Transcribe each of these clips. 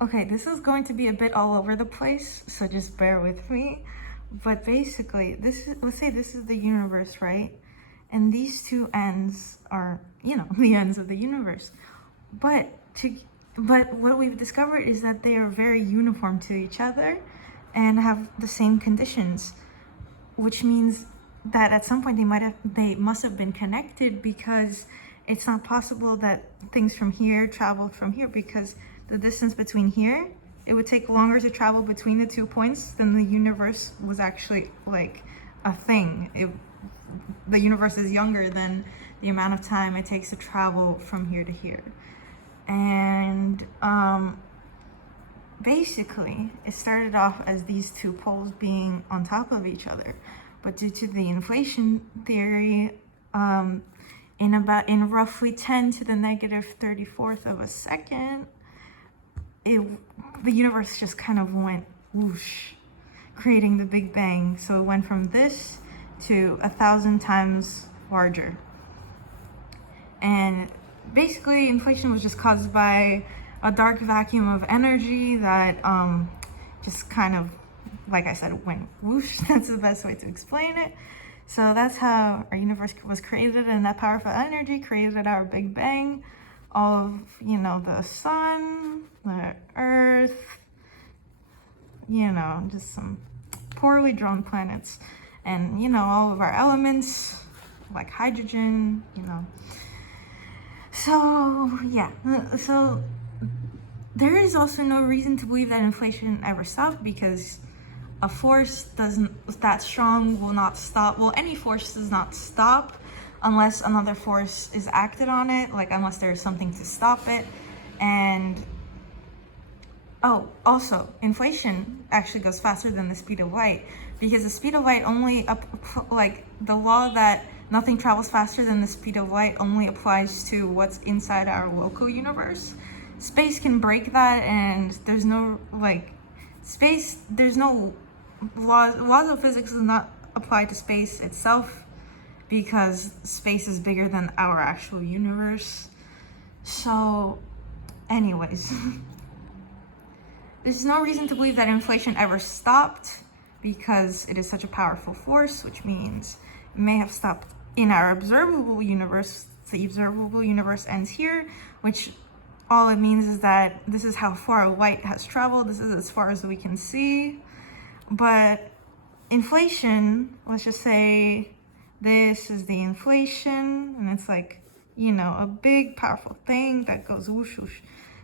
Okay, this is going to be a bit all over the place, so just bear with me. But basically, let's say this is the universe, right? And these two ends are, the ends of the universe. But to but what we've discovered is that they are very uniform to each other and have the same conditions, which means that at some point they must have been connected, because it's not possible that things from here travel from here, because the distance between here, it would take longer to travel between the 2 points than the universe was actually like a thing. The universe is younger than the amount of time it takes to travel from here to here. And basically, it started off as these two poles being on top of each other, but due to the inflation theory, in roughly 10 to the negative 34th of a second, the universe just kind of went whoosh, creating the Big Bang. So it went from this to 1,000 times larger. And basically, inflation was just caused by a dark vacuum of energy that just kind of, like I said, went whoosh. That's the best way to explain it. So that's how our universe was created, and that powerful energy created our Big Bang. All of, the sun, the earth, just some poorly drawn planets, and, all of our elements, like hydrogen, So, yeah, so there is also no reason to believe that inflation ever stopped, because a force that strong will not stop. Well, any force does not stop unless another force is acted on it, like unless there's something to stop it. And also, inflation actually goes faster than the speed of light, because the speed of light the law that nothing travels faster than the speed of light only applies to what's inside our local universe. Space can break that, and there's no laws of physics do not apply to space itself, because space is bigger than our actual universe. So, anyways, there's no reason to believe that inflation ever stopped, because it is such a powerful force, which means it may have stopped in our observable universe. The observable universe ends here, which all it means is that this is how far light has traveled. This is as far as we can see. But inflation, let's just say this is the inflation, and it's like, a big, powerful thing that goes whoosh, whoosh.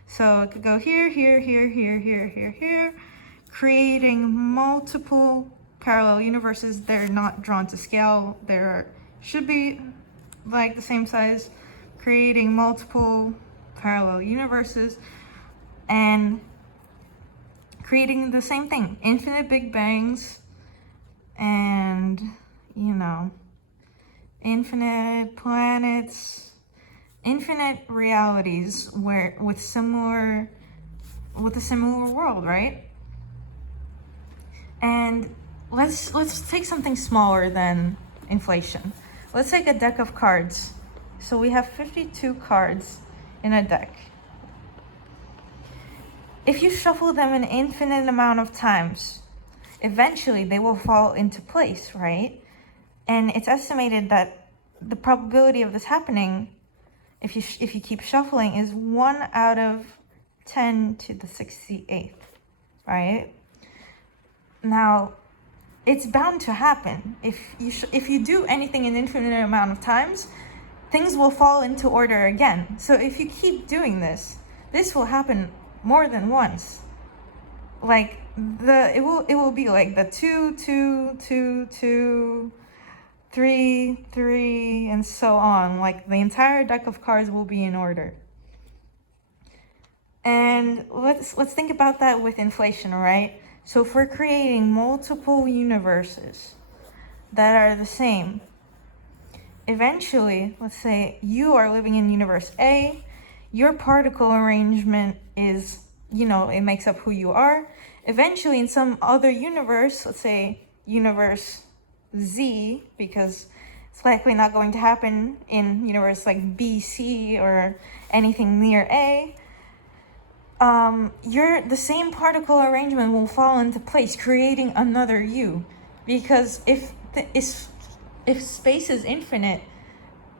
So it could go here, here, here, here, here, here, here, creating multiple parallel universes. They're not drawn to scale. They should be like the same size, creating multiple parallel universes and creating the same thing, infinite Big Bangs, and, infinite planets, infinite realities with a similar world, right? And let's take something smaller than inflation. Let's take a deck of cards. So we have 52 cards in a deck. If you shuffle them an infinite amount of times, eventually they will fall into place, right? And it's estimated that the probability of this happening, if you keep shuffling, is 1 out of 10 to the 68th, right? Now, it's bound to happen. If you do anything an infinite amount of times, things will fall into order again. So if you keep doing this will happen more than once. Like it will be like the 2, 2, 2, 2, 3, 3, and so on. Like the entire deck of cards will be in order. And let's think about that with inflation, all right? So if we're creating multiple universes that are the same, eventually, let's say you are living in universe A, your particle arrangement is, it makes up who you are. Eventually, in some other universe, let's say universe Z, because it's likely not going to happen in universe like B, C, or anything near A, the same particle arrangement will fall into place, creating another you. Because if space is infinite,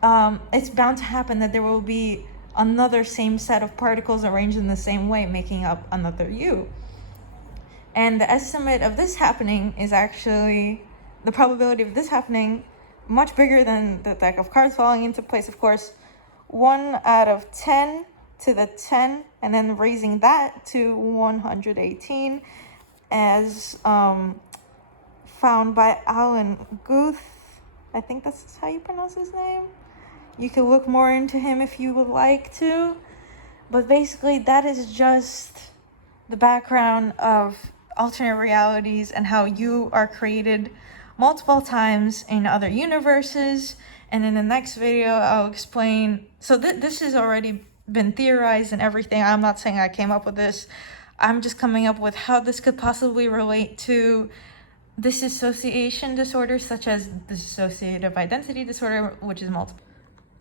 it's bound to happen that there will be another same set of particles arranged in the same way, making up another you. And the estimate of this happening is actually, the probability of this happening, much bigger than the deck of cards falling into place. Of course, 1 out of 10 to the 10, and then raising that to 118, as found by Alan Guth. I think that's how you pronounce his name. You can look more into him if you would like to. But basically, that is just the background of alternate realities and how you are created multiple times in other universes. And in the next video, I'll explain. So this has already been theorized and everything. I'm not saying I came up with this. I'm just coming up with how this could possibly relate to dissociation disorders, such as dissociative identity disorder, which is multiple.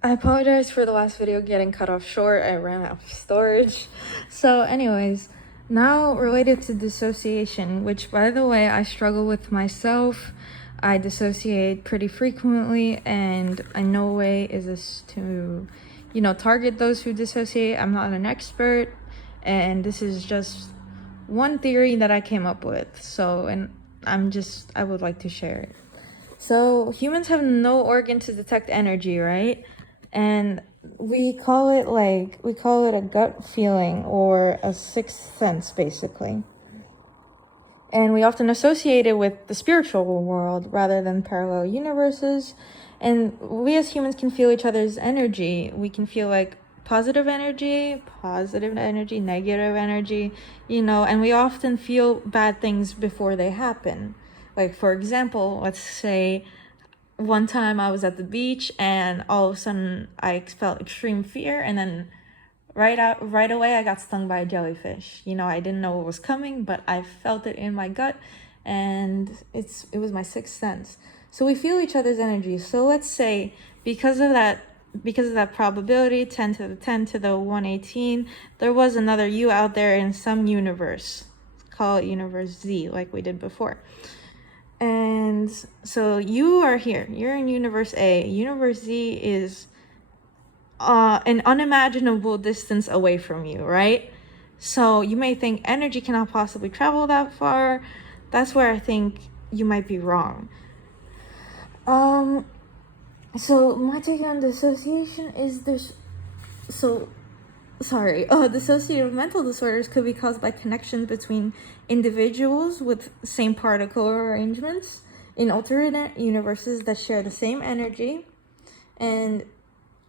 I apologize for the last video getting cut off short. I ran out of storage. So anyways, now related to dissociation, which, by the way, I struggle with myself. I dissociate pretty frequently, and in no way is this to, target those who dissociate. I'm not an expert, and this is just one theory that I came up with. So, and I would like to share it. So humans have no organ to detect energy, right? And we call it a gut feeling or a sixth sense, basically. And we often associate it with the spiritual world rather than parallel universes. And we as humans can feel each other's energy. We can feel like positive energy, negative energy, and we often feel bad things before they happen. Like, for example, let's say one time I was at the beach and all of a sudden I felt extreme fear, and then right away I got stung by a jellyfish. I didn't know what was coming, but I felt it in my gut, and it was my sixth sense. So we feel each other's energy. So let's say because of that probability, 10 to the 10 to the 118, there was another you out there in some universe. Let's call it universe Z, like we did before. And so you are here. You're in universe A. Universe Z is an unimaginable distance away from you, right? So you may think energy cannot possibly travel that far. That's where I think you might be wrong. So my take on dissociation is dissociative mental disorders could be caused by connections between individuals with same particle arrangements in alternate universes that share the same energy. And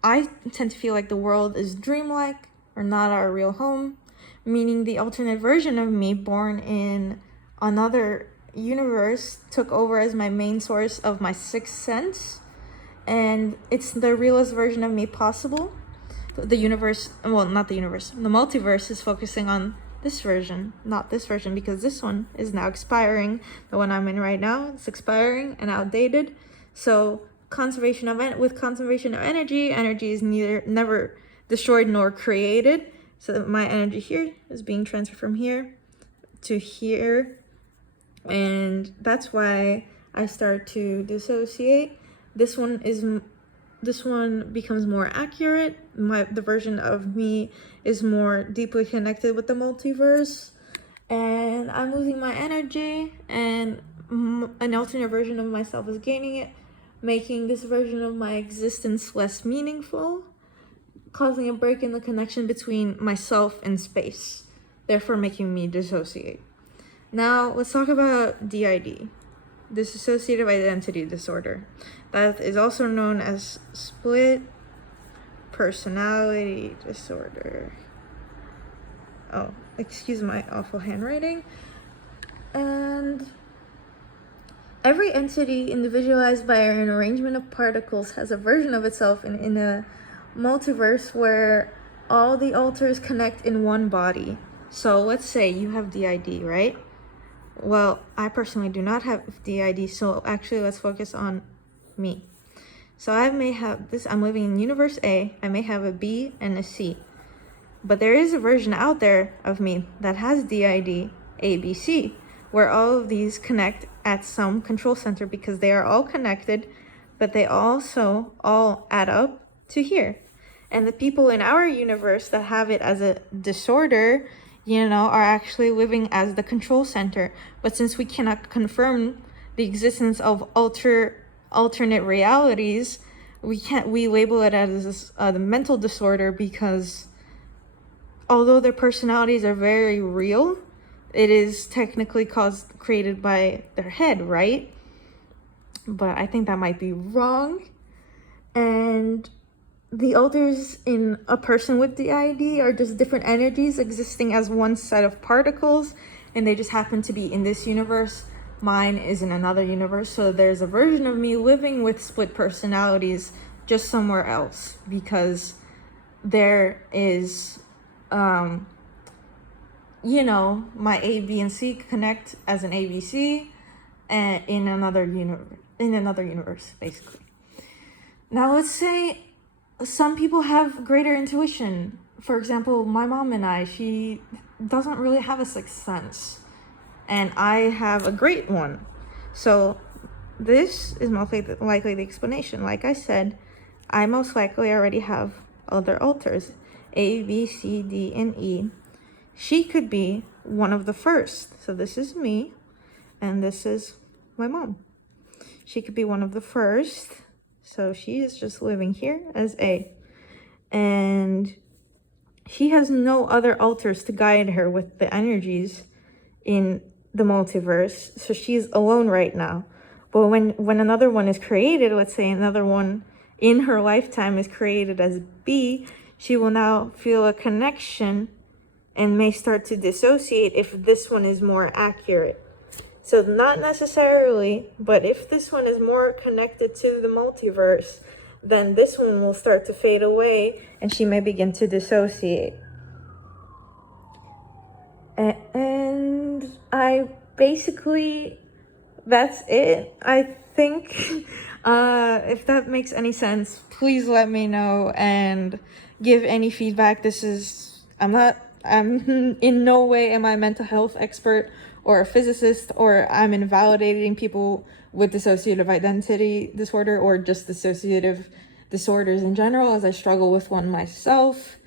I tend to feel like the world is dreamlike or not our real home, meaning the alternate version of me born in another universe took over as my main source of my sixth sense, and it's the realest version of me possible. The multiverse is focusing on this version, not this version, because this one is now expiring. The one I'm in right now, it's expiring and outdated. So conservation of energy is never destroyed nor created. So my energy here is being transferred from here to here, and that's why I start to dissociate. This one becomes more accurate. The version of me is more deeply connected with the multiverse, and I'm losing my energy, and an alternate version of myself is gaining it, making this version of my existence less meaningful, causing a break in the connection between myself and space, therefore making me dissociate. Now let's talk about DID, dissociative identity disorder. That is also known as split personality disorder. Oh, excuse my awful handwriting. And every entity individualized by an arrangement of particles has a version of itself in a multiverse where all the alters connect in one body. So let's say you have DID, right? Well, I personally do not have DID, so actually let's focus on me. So I may have this, I'm living in universe A, I may have a B and a C. But there is a version out there of me that has DID ABC, where all of these connect at some control center because they are all connected, but they also all add up to here. And the people in our universe that have it as a disorder, you know, are actually living as the control center. But since we cannot confirm the existence of alternate realities, we label it as the mental disorder, because although their personalities are very real, it is technically created by their head, right? But I think that might be wrong. And the alters in a person with DID are just different energies existing as one set of particles, and they just happen to be in this universe. Mine is in another universe, so there's a version of me living with split personalities just somewhere else, because there is you know, my A, B, and C connect as an ABC and in another universe, basically. Now let's say some people have greater intuition. For example, my mom and I, she doesn't really have a sixth sense, and I have a great one. So this is most likely the explanation. Like I said, I most likely already have other alters, A, B, C, D, and E. She could be one of the first. So this is me, and this is my mom. She could be one of the first. So she is just living here as A. And she has no other alters to guide her with the energies in the multiverse. So she's alone right now. But when another one is created, let's say another one in her lifetime is created as B, she will now feel a connection and may start to dissociate if this one is more accurate. So not necessarily, but if this one is more connected to the multiverse, then this one will start to fade away and she may begin to dissociate. And I basically, that's it. I think if that makes any sense, please let me know and give any feedback. I'm in no way am I a mental health expert or a physicist, or I'm invalidating people with dissociative identity disorder or just dissociative disorders in general, as I struggle with one myself.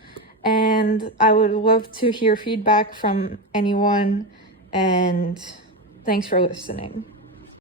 And I would love to hear feedback from anyone, and thanks for listening.